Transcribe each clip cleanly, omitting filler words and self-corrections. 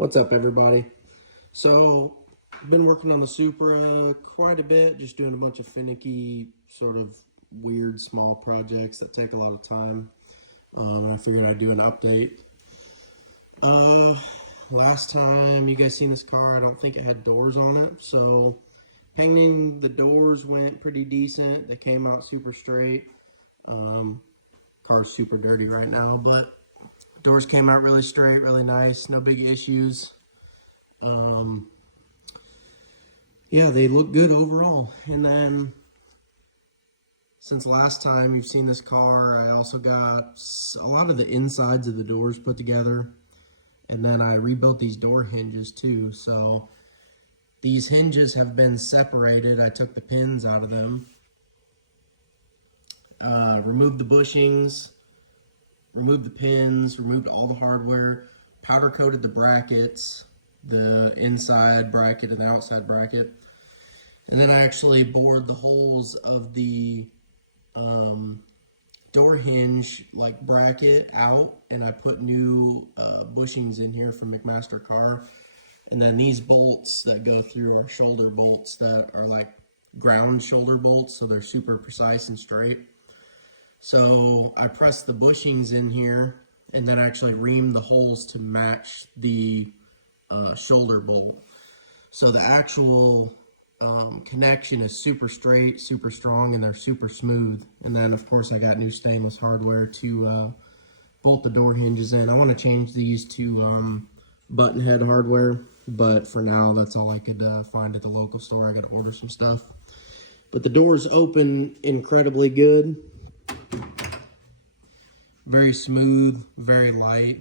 What's up, everybody? So, I've been working on the Supra quite a bit, just doing a bunch of finicky, sort of weird small projects that take a lot of time. I figured I'd do an update. Last time you guys seen this car, I don't think it had doors on it, so painting the doors went pretty decent. They came out super straight. Car's super dirty right now, but doors came out really straight, really nice, no big issues. Yeah, they look good overall. And then, since last time you've seen this car, I also got a lot of the insides of the doors put together. And then I rebuilt these door hinges too. So these hinges have been separated. I took the pins out of them, removed the bushings, removed the pins, removed all the hardware, powder coated the brackets, the inside bracket and the outside bracket. And then I actually bored the holes of the door hinge like bracket out, and I put new bushings in here from McMaster Car. And then these bolts that go through are shoulder bolts that are like ground shoulder bolts, so they're super precise and straight. So I pressed the bushings in here and then actually reamed the holes to match the shoulder bolt. So the actual connection is super straight, super strong, and they're super smooth. And then of course I got new stainless hardware to bolt the door hinges in. I want to change these to button head hardware, but for now that's all I could find at the local store. I got to order some stuff. But the doors open incredibly good. Very smooth, very light,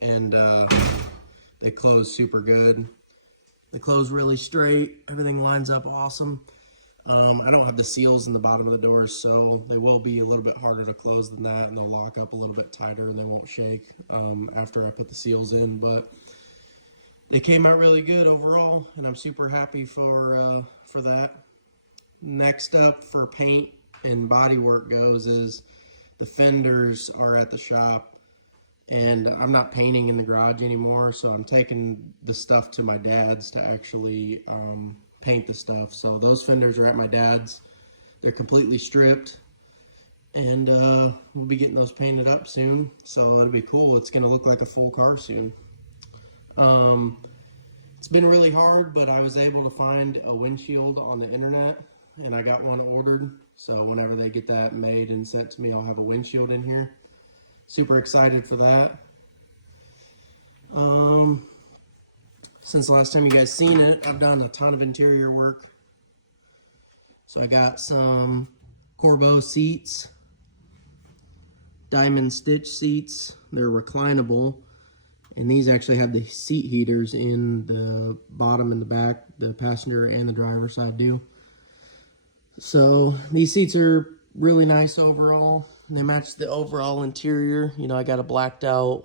and they close super good. They close really straight. Everything lines up awesome. I don't have the seals in the bottom of the doors, so they will be a little bit harder to close than that, and they'll lock up a little bit tighter and they won't shake after I put the seals in. But they came out really good overall, and I'm super happy for that. Next up for paint and body work goes is the fenders are at the shop, and I'm not painting in the garage anymore, so I'm taking the stuff to my dad's to actually paint the stuff. So those fenders are at my dad's. They're completely stripped, and we'll be getting those painted up soon, so that'll be cool. It's going to look like a full car soon. It's been really hard, but I was able to find a windshield on the internet, and I got one ordered. So whenever they get that made and sent to me, I'll have a windshield in here. Super excited for that. Since last time you guys seen it, I've done a ton of interior work. So I got some Corbeau seats, diamond stitch seats. They're reclinable, and these actually have the seat heaters in the bottom and the back. The passenger and the driver side do. So these seats are really nice overall. They match the overall interior. You know, I got a blacked out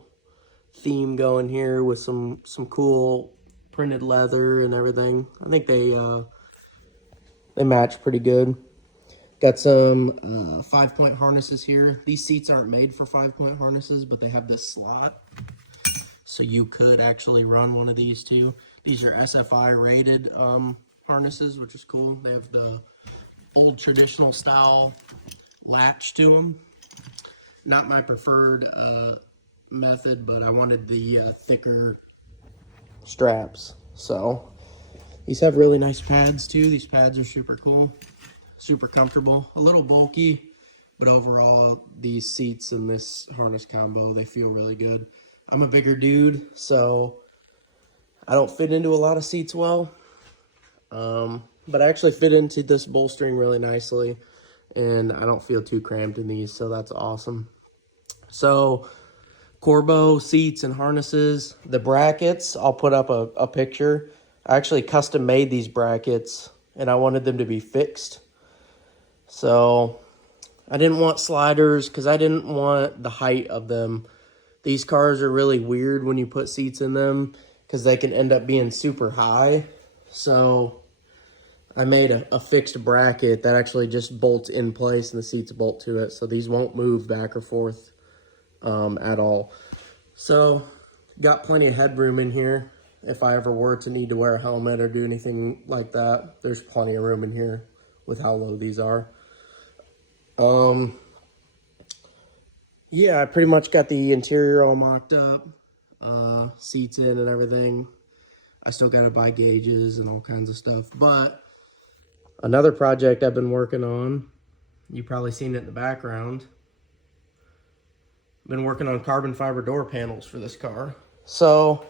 theme going here with some cool printed leather and everything. I think they match pretty good. Got some 5-point harnesses here. These seats aren't made for 5-point harnesses, but they have this slot, so you could actually run one of these too. These are SFI rated harnesses, which is cool. They have the old traditional style latch to them. Not my preferred method, but I wanted the thicker straps. So these have really nice pads too. These pads are super cool, super comfortable, a little bulky, but overall these seats and this harness combo, they feel really good. I'm a bigger dude, so I don't fit into a lot of seats well. But I actually fit into this bolstering really nicely, and I don't feel too cramped in these, so that's awesome. So Corbeau seats and harnesses. The brackets, I'll put up a picture. I actually custom made these brackets, and I wanted them to be fixed. So I didn't want sliders because I didn't want the height of them. These cars are really weird when you put seats in them because they can end up being super high. So I made a fixed bracket that actually just bolts in place and the seats bolt to it. So these won't move back or forth at all. So Got plenty of headroom in here. If I ever were to need to wear a helmet or do anything like that, there's plenty of room in here with how low these are. Yeah, I pretty much got the interior all mocked up, seats in and everything. I still got to buy gauges and all kinds of stuff. But another project I've been working on, you've probably seen it in the background. Been working on carbon fiber door panels for this car. So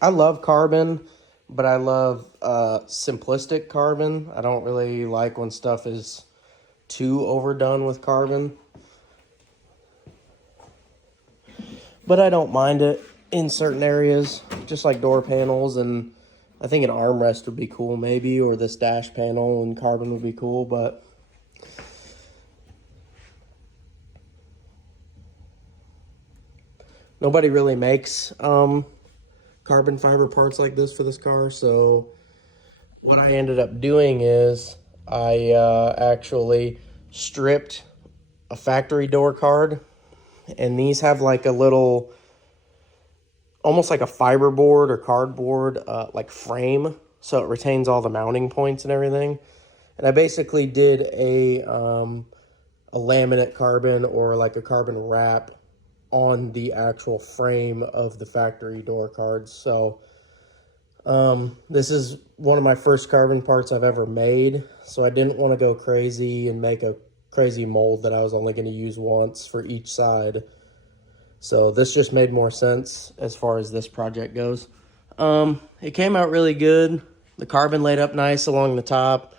I love carbon, but I love simplistic carbon. I don't really like when stuff is too overdone with carbon. But I don't mind it in certain areas, just like door panels, and I think an armrest would be cool maybe, or this dash panel and carbon would be cool, but nobody really makes carbon fiber parts like this for this car. So what I ended up doing is I actually stripped a factory door card, and these have like a little, almost like a fiberboard or cardboard like frame, so it retains all the mounting points and everything. And I basically did a laminate carbon or like a carbon wrap on the actual frame of the factory door cards. So this is one of my first carbon parts I've ever made, so I didn't want to go crazy and make a crazy mold that I was only going to use once for each side. So this just made more sense as far as this project goes. It came out really good. The carbon laid up nice along the top.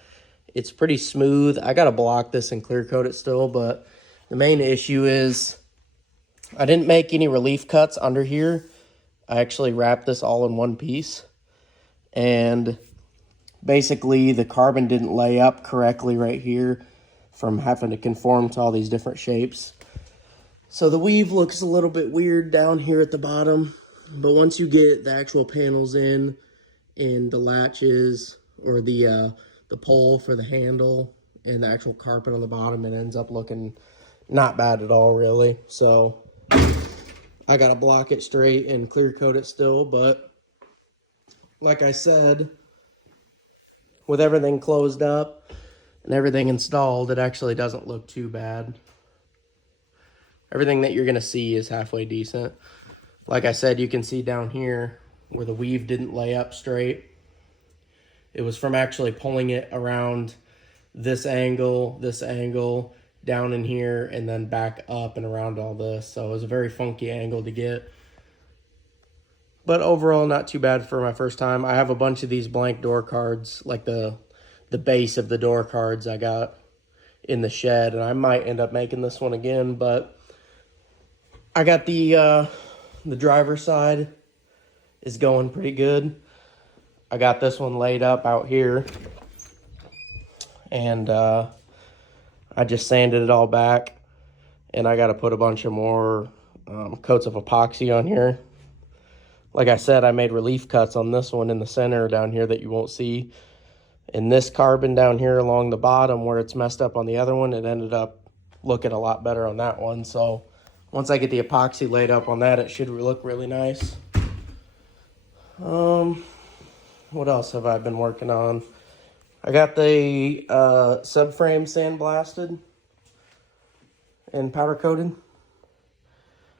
It's pretty smooth. I got to block this and clear coat it still, but the main issue is I didn't make any relief cuts under here. I actually wrapped this all in one piece. And basically the carbon didn't lay up correctly right here from having to conform to all these different shapes. So the weave looks a little bit weird down here at the bottom, but once you get the actual panels in and the latches or the pole for the handle and the actual carpet on the bottom, it ends up looking not bad at all, really. So I gotta block it straight and clear coat it still, but like I said, with everything closed up and everything installed, it actually doesn't look too bad. Everything that you're going to see is halfway decent. Like I said, you can see down here where the weave didn't lay up straight. It was from actually pulling it around this angle, down in here, and then back up and around all this. So it was a very funky angle to get. But overall, not too bad for my first time. I have a bunch of these blank door cards, like the base of the door cards I got in the shed, and I might end up making this one again, but I got the driver's side is going pretty good. I got this one laid up out here, and I just sanded it all back, and I got to put a bunch of more coats of epoxy on here. Like I said, I made relief cuts on this one in the center down here that you won't see. And this carbon down here along the bottom where it's messed up on the other one, it ended up looking a lot better on that one. So once I get the epoxy laid up on that, it should look really nice. What else have I been working on? I got the subframe sandblasted and powder coated.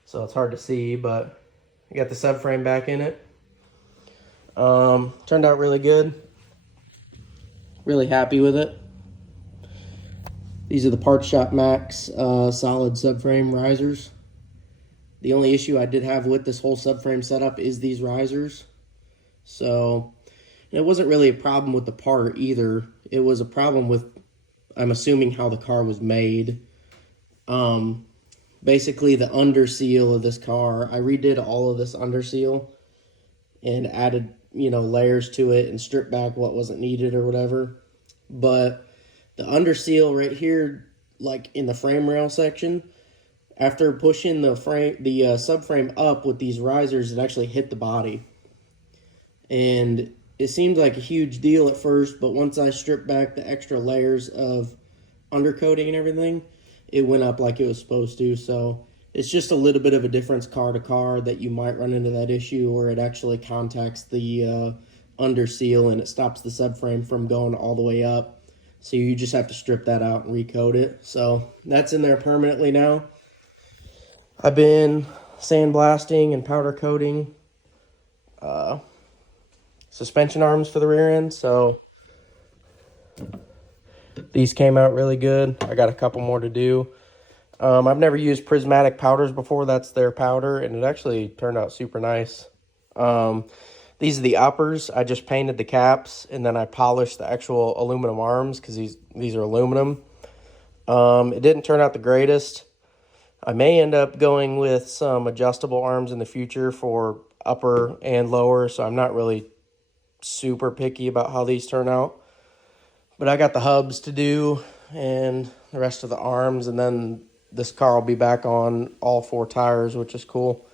So it's hard to see, but I got the subframe back in it. Turned out really good. Really happy with it. These are the Parts Shop Max solid subframe risers. The only issue I did have with this whole subframe setup is these risers. So it wasn't really a problem with the part either. It was a problem with, I'm assuming, how the car was made. Basically the under seal of this car, I redid all of this under seal and added, layers to it and stripped back what wasn't needed or whatever. But the under seal right here, like in the frame rail section, after pushing the subframe up with these risers, it actually hit the body. And it seemed like a huge deal at first, but once I stripped back the extra layers of undercoating and everything, it went up like it was supposed to. So It's just a little bit of a difference car to car that you might run into that issue, or it actually contacts the under seal and it stops the subframe from going all the way up. So you just have to strip that out and recoat it. So that's in there permanently now. I've been sandblasting and powder coating suspension arms for the rear end. So these came out really good. I got a couple more to do. I've never used prismatic powders before. That's their powder, and it actually turned out super nice. These are the uppers. I just painted the caps, and then I polished the actual aluminum arms because these are aluminum. It didn't turn out the greatest. I may end up going with some adjustable arms in the future for upper and lower, so I'm not really super picky about how these turn out. But I got the hubs to do and the rest of the arms, and then this car will be back on all 4 tires, which is cool.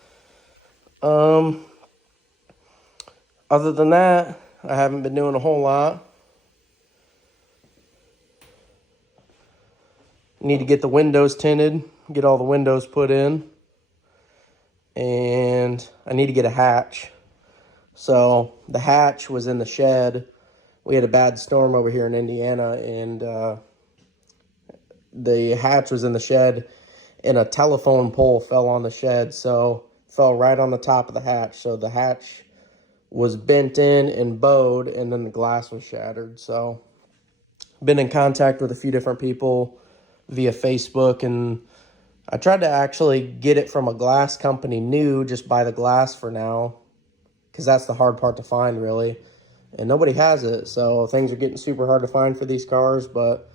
Other than that, I haven't been doing a whole lot. Need to get the windows tinted, get all the windows put in, and I need to get a hatch. So the hatch was in the shed. We had a bad storm over here in Indiana, and the hatch was in the shed, and a telephone pole fell on the shed, so it fell right on the top of the hatch. So the hatch was bent in and bowed, and then the glass was shattered. So been in contact with a few different people via Facebook, and I tried to actually get it from a glass company new, just buy the glass for now, because that's the hard part to find, really. And nobody has it, so things are getting super hard to find for these cars. But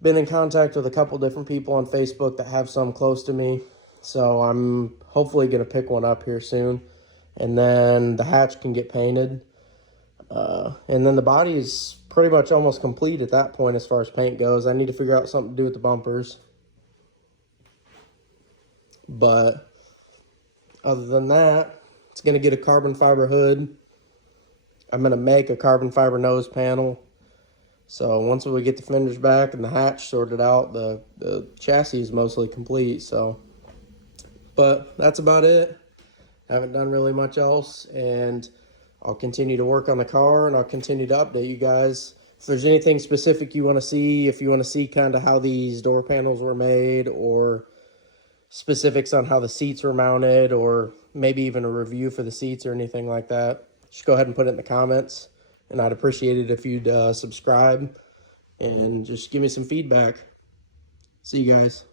been in contact with a couple different people on Facebook that have some close to me, so I'm hopefully going to pick one up here soon. And then the hatch can get painted. And then the body is pretty much almost complete at that point as far as paint goes. I need to figure out something to do with the bumpers. But other than that, it's going to get a carbon fiber hood. I'm going to make a carbon fiber nose panel. So once we get the fenders back and the hatch sorted out, the chassis is mostly complete. So, but that's about it. Haven't done really much else, and I'll continue to work on the car, and I'll continue to update you guys. If there's anything specific you want to see, if you want to see kind of how these door panels were made, or specifics on how the seats were mounted, or maybe even a review for the seats or anything like that, just go ahead and put it in the comments, and I'd appreciate it if you'd subscribe and just give me some feedback. See you guys.